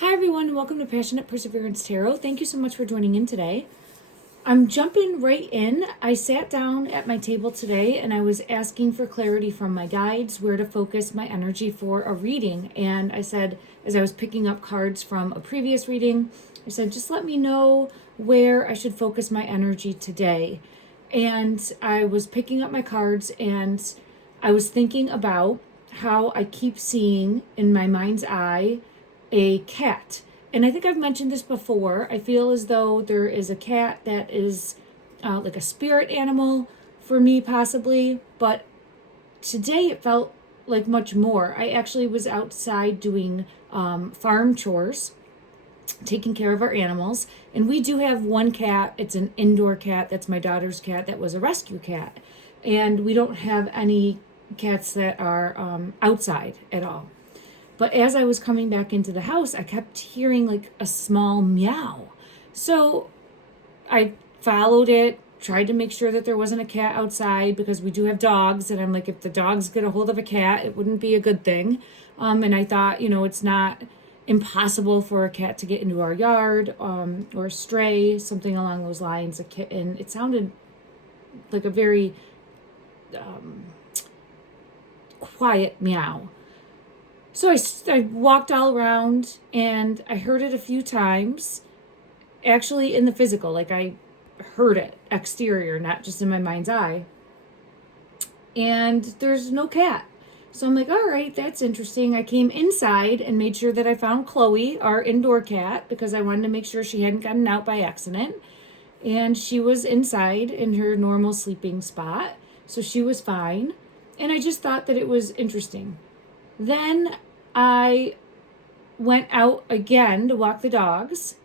Hi everyone, and welcome to Passionate Perseverance Tarot. Thank you so much for joining in today. I'm jumping right in. I sat down at my table today and I was asking for clarity from my guides where to focus my energy for a reading. And I said, as I was picking up cards from a previous reading, I said, just let me know where I should focus my energy today. And I was picking up my cards and I was thinking about how I keep seeing in my mind's eye a cat. And I think I've mentioned this before. I feel as though there is a cat that is like a spirit animal for me, possibly. But today it felt like much more. I actually was outside doing farm chores, taking care of our animals. And we do have one cat. It's an indoor cat. That's my daughter's cat. That was a rescue cat. And we don't have any cats that are outside at all. But as I was coming back into the house, I kept hearing like a small meow. So I followed it, tried to make sure that there wasn't a cat outside because we do have dogs. And I'm like, if the dogs get a hold of a cat, it wouldn't be a good thing. And I thought, it's not impossible for a cat to get into our yard or stray, something along those lines. A kitten. It sounded like a very quiet meow. So I walked all around and I heard it a few times, actually in the physical, like I heard it exterior, not just in my mind's eye. And there's no cat. So I'm like, all right, that's interesting. I came inside and made sure that I found Chloe, our indoor cat, because I wanted to make sure she hadn't gotten out by accident. And she was inside in her normal sleeping spot. So she was fine. And I just thought that it was interesting. Then I went out again to walk the dogs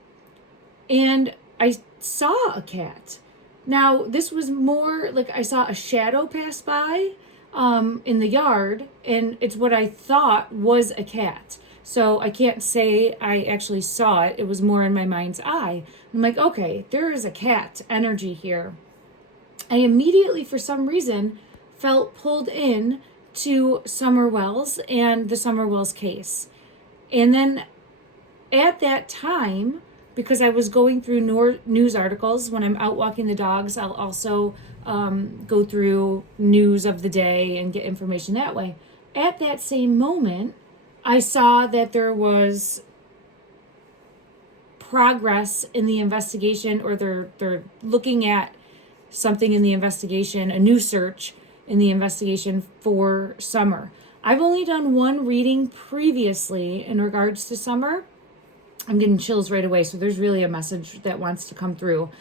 and I saw a cat. Now, this was more like I saw a shadow pass by in the yard, and it's what I thought was a cat. So I can't say I actually saw it. It was more in my mind's eye. I'm like, okay, there is a cat energy here. I immediately, for some reason, felt pulled in to Summer Wells and the Summer Wells case. And then at that time, because I was going through news articles, when I'm out walking the dogs, I'll also go through news of the day and get information that way. At that same moment, I saw that there was progress in the investigation, or they're looking at something in the investigation, a new search in the investigation for Summer. I've only done one reading previously in regards to Summer. I'm getting chills right away, so there's really a message that wants to come through.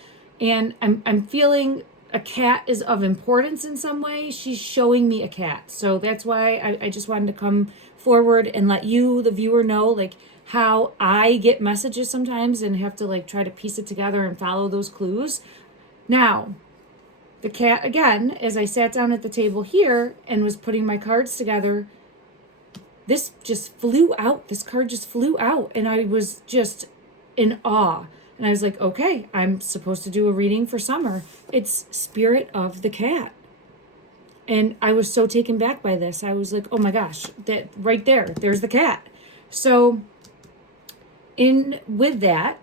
And I'm feeling a cat is of importance in some way. She's showing me a cat. So that's why I just wanted to come forward and let you, the viewer, know like how I get messages sometimes and have to like try to piece it together and follow those clues. Now, the cat, again, as I sat down at the table here and was putting my cards together, this just flew out. This card just flew out. And I was just in awe. And I was like, okay, I'm supposed to do a reading for Summer. It's Spirit of the Cat. And I was so taken back by this. I was like, oh my gosh, that right there's the cat. So with that,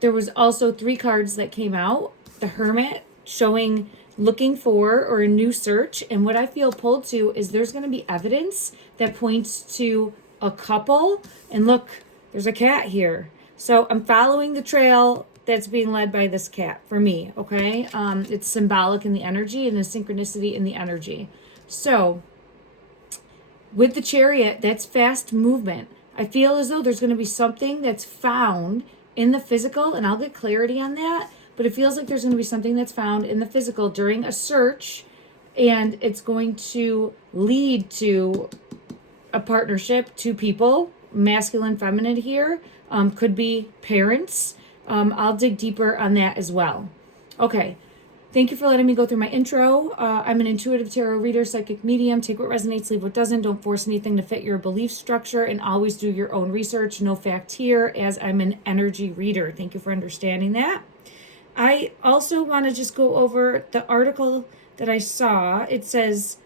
there was also 3 cards that came out. The Hermit, showing looking for or a new search. And what I feel pulled to is there's going to be evidence that points to a couple. And look, there's a cat here. So I'm following the trail that's being led by this cat for me, okay? It's symbolic in the energy and the synchronicity in the energy. So with the Chariot, that's fast movement. I feel as though there's going to be something that's found in the physical, and I'll get clarity on that. But it feels like there's going to be something that's found in the physical during a search, and it's going to lead to a partnership, 2 people, masculine, feminine here, could be parents. I'll dig deeper on that as well. Okay, thank you for letting me go through my intro. I'm an intuitive tarot reader, psychic medium. Take what resonates, leave what doesn't. Don't force anything to fit your belief structure, and always do your own research. No fact here, as I'm an energy reader. Thank you for understanding that. I also want to just go over the article that I saw. It says,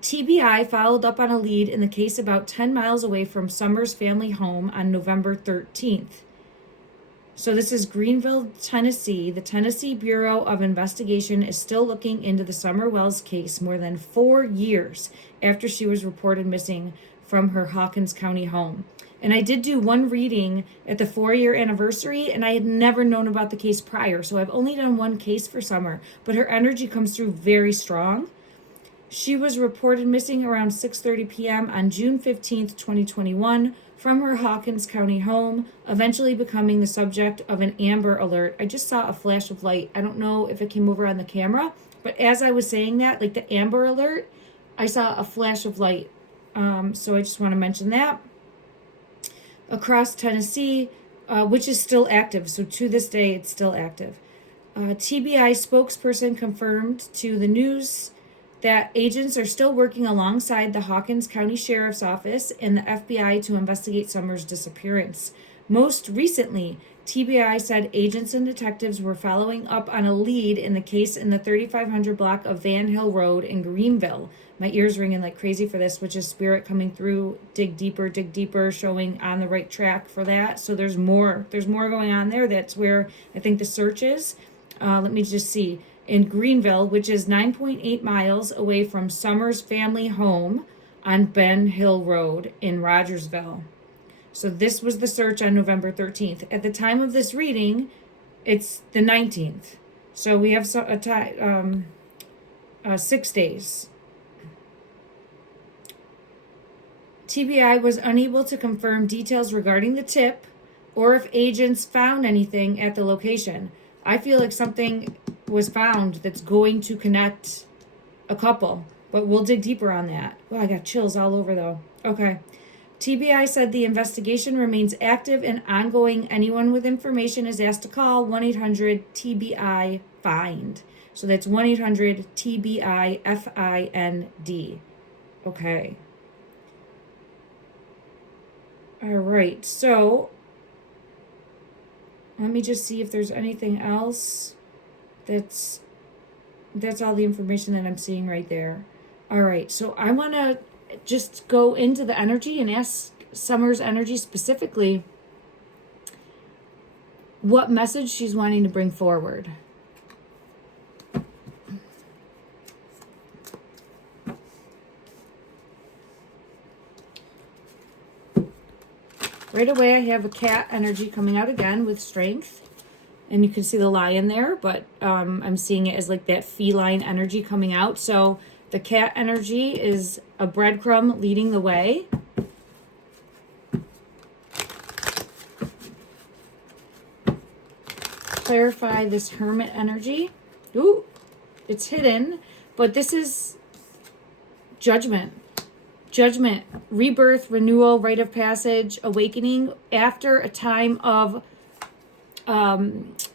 TBI followed up on a lead in the case about 10 miles away from Summers' family home on November 13th. So this is Greenville, Tennessee. The Tennessee Bureau of Investigation is still looking into the Summer Wells case more than 4 years after she was reported missing from her Hawkins County home. And I did do one reading at the 4-year anniversary, and I had never known about the case prior. So I've only done one case for Summer, but her energy comes through very strong. She was reported missing around 6:30 p.m. on June 15th, 2021 from her Hawkins County home, eventually becoming the subject of an Amber Alert. I just saw a flash of light. I don't know if it came over on the camera, but as I was saying that, like the Amber Alert, I saw a flash of light. So I just want to mention that. Across Tennessee, which is still active. So to this day, it's still active. TBI spokesperson confirmed to the news that agents are still working alongside the Hawkins County Sheriff's Office and the FBI to investigate Summers' disappearance. Most recently, TBI said agents and detectives were following up on a lead in the case in the 3500 block of Van Hill Road in Greenville. My ears ringing like crazy for this, which is spirit coming through, dig deeper, showing on the right track for that. So there's more going on there. That's where I think the search is. Let me just see. In Greenville, which is 9.8 miles away from Summers' family home on Ben Hill Road in Rogersville. So this was the search on November 13th. At the time of this reading, it's the 19th. So we have 6 days. TBI was unable to confirm details regarding the tip or if agents found anything at the location. I feel like something was found that's going to connect a couple, but we'll dig deeper on that. Well, I got chills all over though. Okay. TBI said the investigation remains active and ongoing. Anyone with information is asked to call 1-800-TBI-FIND. So that's 1-800-TBI-FIND. Okay. All right. So let me just see if there's anything else. That's all the information that I'm seeing right there. All right, so I want to just go into the energy and ask Summer's energy specifically what message she's wanting to bring forward. Right away, I have a cat energy coming out again with strength. And you can see the lion there, but I'm seeing it as like that feline energy coming out. So the cat energy is a breadcrumb leading the way. Clarify this hermit energy. Ooh, it's hidden, but this is judgment. Judgment, rebirth, renewal, rite of passage, awakening after a time of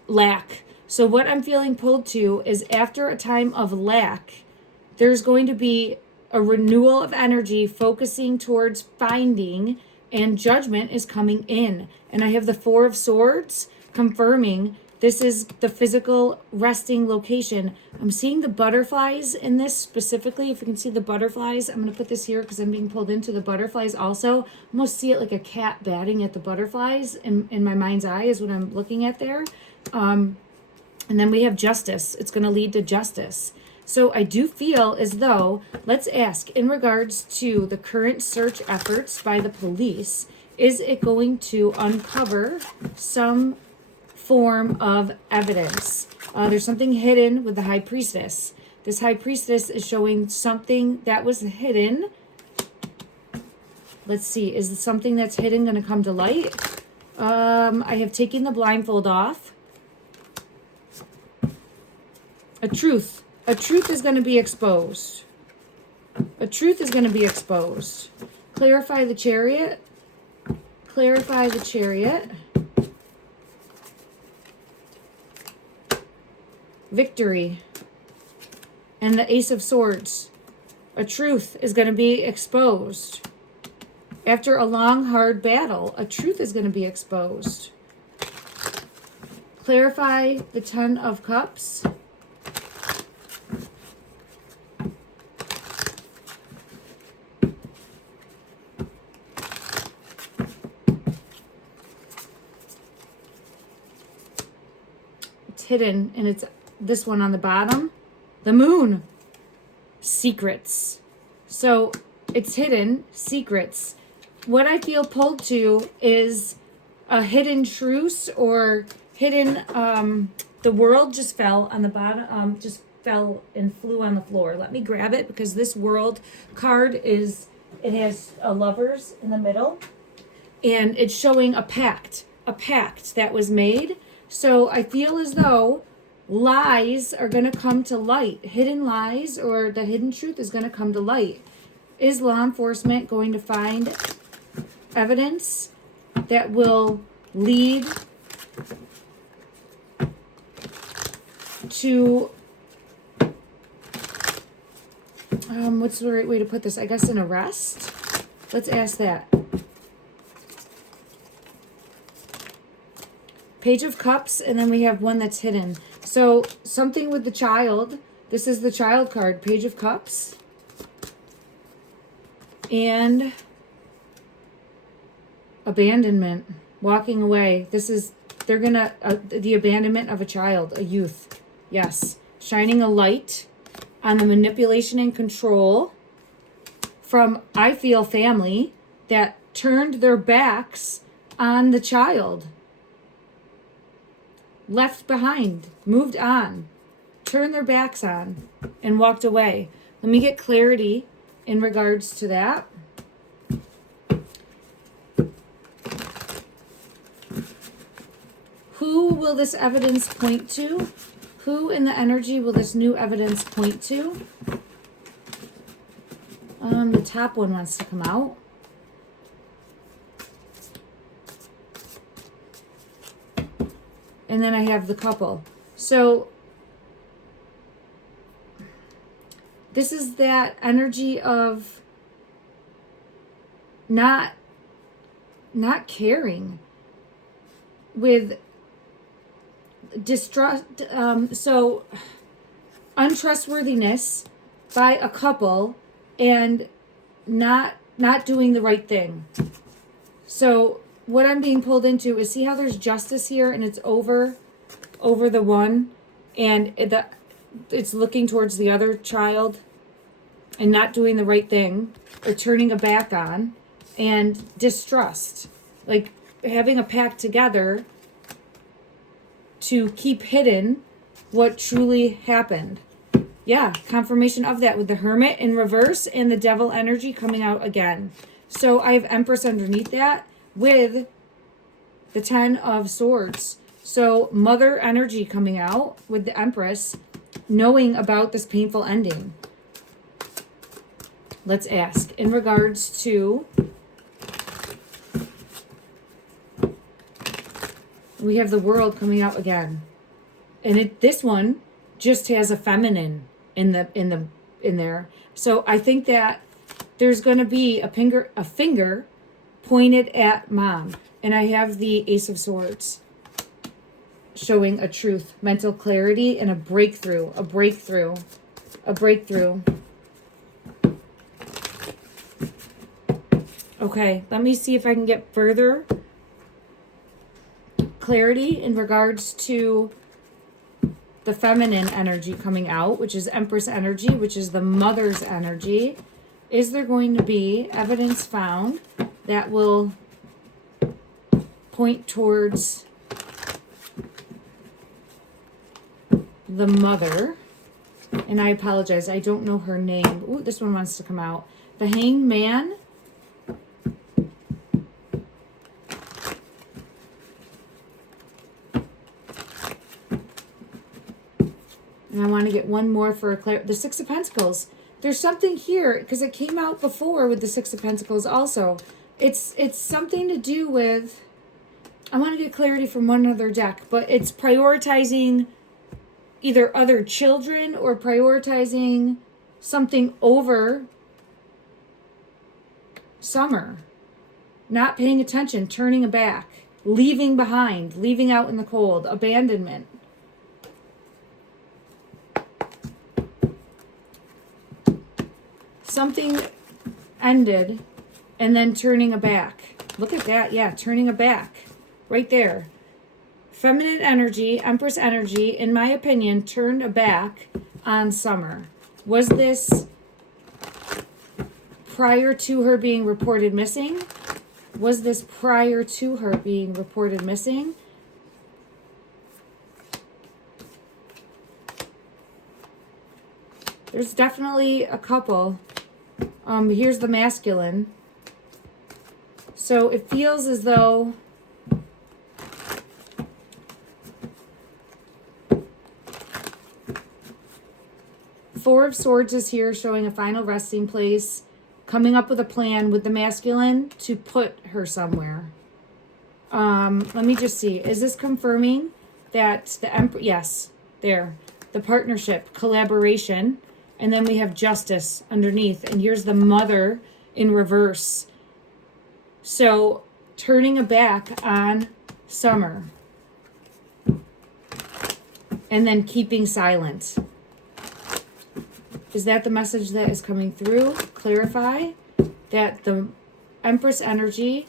lack. So what I'm feeling pulled to is after a time of lack, there's going to be a renewal of energy focusing towards finding, and judgment is coming in. And I have the 4 of Swords confirming this is the physical resting location. I'm seeing the butterflies in this specifically. If you can see the butterflies, I'm going to put this here because I'm being pulled into the butterflies also. I almost see it like a cat batting at the butterflies in my mind's eye is what I'm looking at there. And then we have justice. It's going to lead to justice. So I do feel as though, let's ask, in regards to the current search efforts by the police, is it going to uncover some form of evidence? There's something hidden with the High Priestess. This High Priestess is showing something that was hidden. Let's see, is something that's hidden going to come to light? I have taken the blindfold off. A truth is going to be exposed. A truth is going to be exposed. Clarify the Chariot. Clarify the Chariot. Victory. And the Ace of Swords. A truth is going to be exposed. After a long, hard battle, a truth is going to be exposed. Clarify the Ten of Cups. hidden, and it's this one on the bottom, the moon. Secrets. So it's hidden, secrets. What I feel pulled to is a hidden truce or hidden, the world just fell on the bottom, just fell and flew on the floor. Let me grab it because this world card it has a lovers in the middle, and it's showing a pact that was made. So I feel as though lies are going to come to light. Hidden lies or the hidden truth is going to come to light. Is law enforcement going to find evidence that will lead to, what's the right way to put this? I guess an arrest? Let's ask that. Page of Cups, and then we have one that's hidden. So something with the child. This is the child card. Page of Cups. And abandonment. Walking away. This is, they're gonna, the abandonment of a child, a youth. Yes. Shining a light on the manipulation and control from, I feel, family that turned their backs on the child. Left behind, moved on, turned their backs on, and walked away. Let me get clarity in regards to that. Who will this evidence point to? Who in the energy will this new evidence point to? The top one wants to come out. And then I have the couple. So this is that energy of not caring, with distrust. So untrustworthiness by a couple and not doing the right thing. So what I'm being pulled into is, see how there's justice here and it's over the one, and it's looking towards the other child and not doing the right thing or turning a back on, and distrust, like having a pact together to keep hidden what truly happened. Yeah, confirmation of that with the Hermit in reverse and the Devil energy coming out again. So I have Empress underneath that with the 10 of Swords. So mother energy coming out with the Empress, knowing about this painful ending. Let's ask in regards to, we have the World coming out again. And this one just has a feminine in there. So I think that there's going to be a finger pointed at mom. And I have the Ace of Swords showing a truth, mental clarity, and a breakthrough. Okay, let me see if I can get further clarity in regards to the feminine energy coming out, which is Empress energy, which is the mother's energy. Is there going to be evidence found that will point towards the mother? And I apologize, I don't know her name. Ooh, this one wants to come out. The Hanged Man. And I want to get one more for the Six of Pentacles. There's something here, because it came out before with the Six of Pentacles also. It's something to do with, I want to get clarity from one other deck, but it's prioritizing either other children or prioritizing something over Summer. Not paying attention, turning a back, leaving behind, leaving out in the cold, abandonment. Something ended and then turning a back. Look at that. Yeah, turning a back. Right there. Feminine energy, Empress energy, in my opinion, turned a back on Summer. Was this prior to her being reported missing? Was this prior to her being reported missing? There's definitely a couple. Here's the masculine. So it feels as though Four of Swords is here, showing a final resting place, coming up with a plan with the masculine to put her somewhere. Let me just see. Is this confirming that the Emperor? Yes, there. The partnership, collaboration, and then we have Justice underneath. And here's the Mother in reverse. So turning a back on Summer. And then keeping silent. Is that the message that is coming through? Clarify that the Empress energy,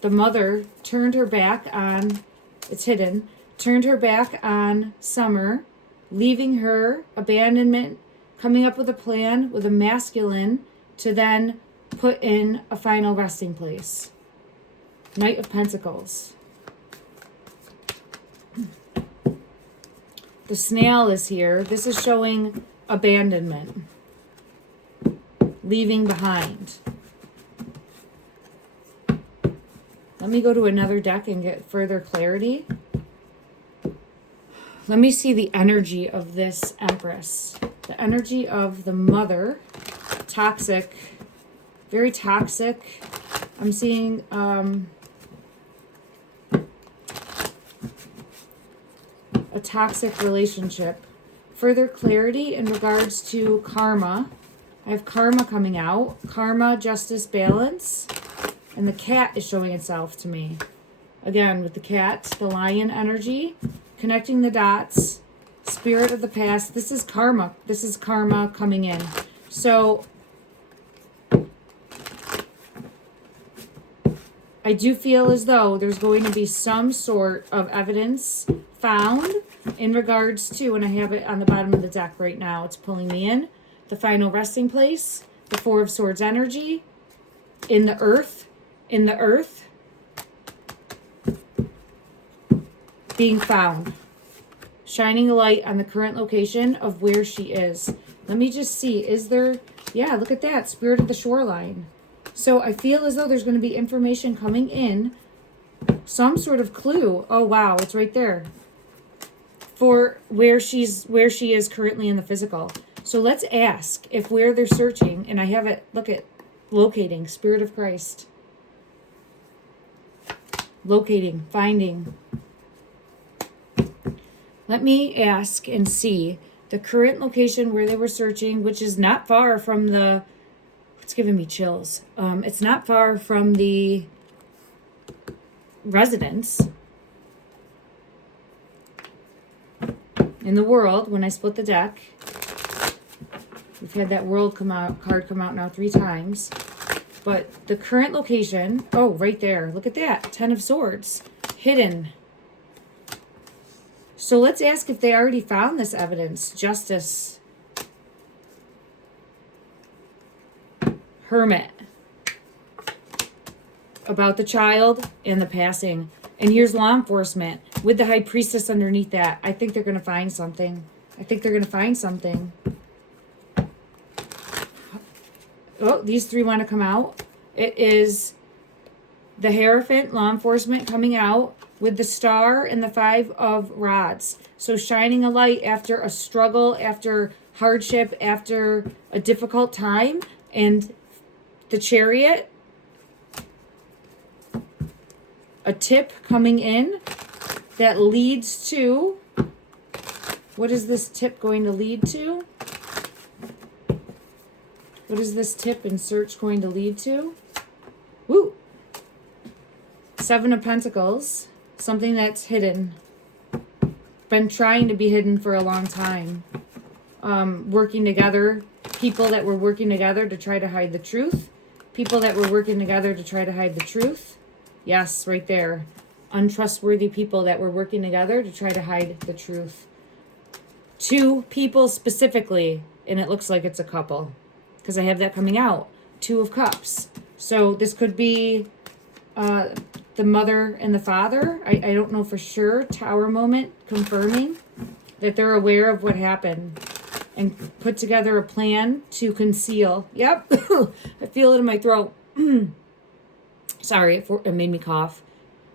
the Mother, turned her back on, it's hidden, turned her back on Summer, leaving her, abandonment, coming up with a plan with a masculine to then put in a final resting place. Knight of Pentacles. The snail is here. This is showing abandonment, leaving behind. Let me go to another deck and get further clarity. Let me see the energy of this Empress. The energy of the Mother, toxic, very toxic. I'm seeing a toxic relationship. Further clarity in regards to karma. I have karma coming out. Karma, justice, balance. And the cat is showing itself to me. Again, with the cat, the lion energy. Connecting the dots. Spirit of the past. This is karma. This is karma coming in. So I do feel as though there's going to be some sort of evidence found in regards to, and I have it on the bottom of the deck right now, it's pulling me in, the final resting place, the Four of Swords energy, in the earth, being found, shining a light on the current location of where she is. Let me just see, is there, yeah, look at that, Spirit of the Shoreline. So I feel as though there's going to be information coming in, some sort of clue. Oh wow, it's right there. For where she is currently in the physical. So let's ask if where they're searching, and I have it, look at locating, Spirit of Christ. Locating, finding. Let me ask and see the current location where they were searching, which is not far from the, it's giving me chills. It's not far from the residence in the world. When I split the deck, we've had that world card come out now 3 times. But the current location, oh, right there. Look at that. 10 of Swords. Hidden. So let's ask if they already found this evidence. Justice. Hermit. About the child and the passing. And here's law enforcement with the High Priestess underneath that. I think they're going to find something. Oh, these 3 want to come out. It is the Hierophant, law enforcement, coming out with the Star and the 5 of Rods. So shining a light after a struggle, after hardship, after a difficult time. And the Chariot, a tip coming in that leads to, what is this tip going to lead to? What is this tip and search going to lead to? Woo! 7 of Pentacles, something that's hidden. Been trying to be hidden for a long time. Working together, people that were working together to try to hide the truth. People that were working together to try to hide the truth. Yes, right there. untrustworthy people that were working together to try to hide the truth. 2 people specifically, and it looks like it's a couple because I have that coming out. 2 of Cups. So this could be the mother and the father. I don't know for sure. Tower moment confirming that they're aware of what happened and put together a plan to conceal. Yep. I feel it in my throat. Sorry, it made me cough.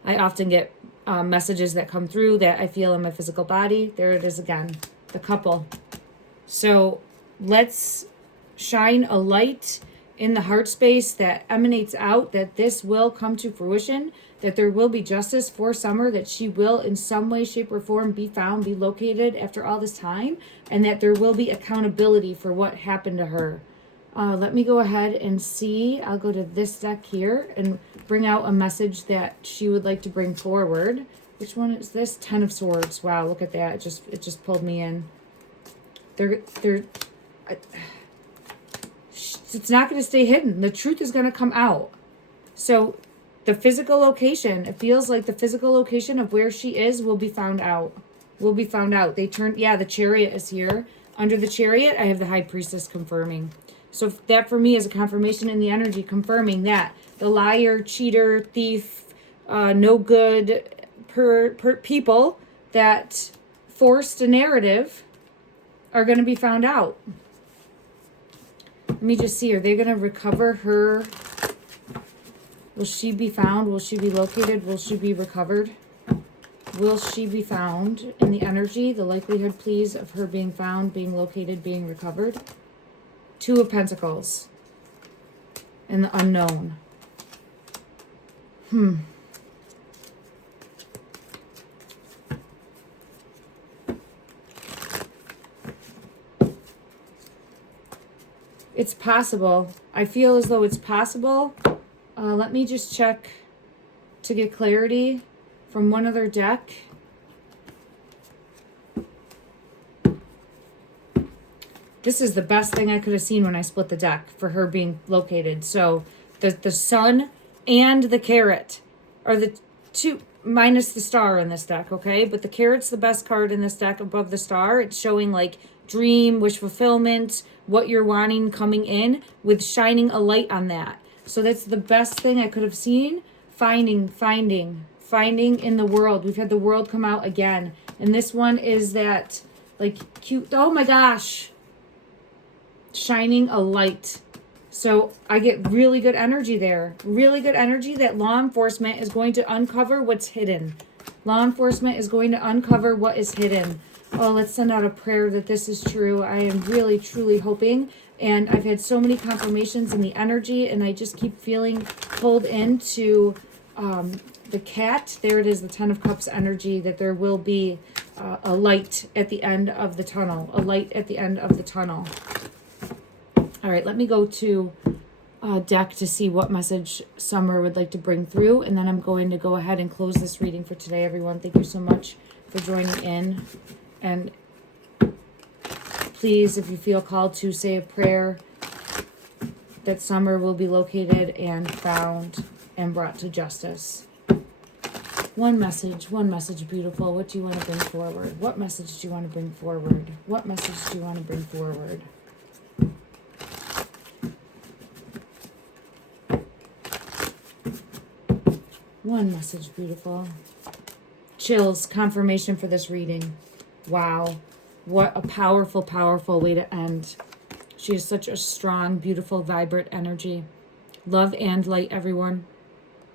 I often get messages that come through that I feel in my physical body. There it is again. The couple. So let's shine a light in the heart space that emanates out that this will come to fruition, that there will be justice for Summer, that she will in some way, shape, or form be found, be located after all this time, and that there will be accountability for what happened to her. Let me go ahead and see. I'll go to this deck here and bring out a message that she would like to bring forward. Which one is this? 10 of Swords. Wow, look at that. It just pulled me in. It's not going to stay hidden. The truth is going to come out. So the physical location, it feels like the physical location of where she is will be found out. Will be found out. They turned, the Chariot is here. Under the Chariot, I have the High Priestess confirming. So that for me is a confirmation in the energy confirming that the liar, cheater, thief, no good people that forced a narrative are going to be found out. Let me just see. Are they going to recover her? Will she be found? Will she be located? Will she be recovered? Will she be found in the energy? The likelihood, please, of her being found, being located, being recovered. 2 of Pentacles. And the unknown. It's possible. I feel as though it's possible. Let me just check to get clarity from one other deck. This is the best thing I could have seen when I split the deck for her being located. So the sun and the carrot are the 2, minus the star in this deck, okay? But the carrot's the best card in this deck above the star. It's showing like dream, wish fulfillment, what you're wanting coming in with shining a light on that. So that's the best thing I could have seen. Finding in the world. We've had the world come out again. And this one is that like cute, oh my gosh. Shining a light. So I get really good energy there. Really good energy that law enforcement is going to uncover what's hidden. Law enforcement is going to uncover what is hidden. Oh, let's send out a prayer that this is true. I am really, truly hoping. And I've had so many confirmations in the energy, and I just keep feeling pulled into the cat. There it is, the 10 of Cups energy, that there will be a light at the end of the tunnel. A light at the end of the tunnel. All right, let me go to deck to see what message Summer would like to bring through, and then I'm going to go ahead and close this reading for today, everyone. Thank you so much for joining in. And please, if you feel called to, say a prayer that Summer will be located and found and brought to justice. One message, beautiful. What do you want to bring forward? What message do you want to bring forward? What message do you want to bring forward? One message, beautiful. Chills, confirmation for this reading. Wow. What a powerful, powerful way to end. She is such a strong, beautiful, vibrant energy. Love and light, everyone.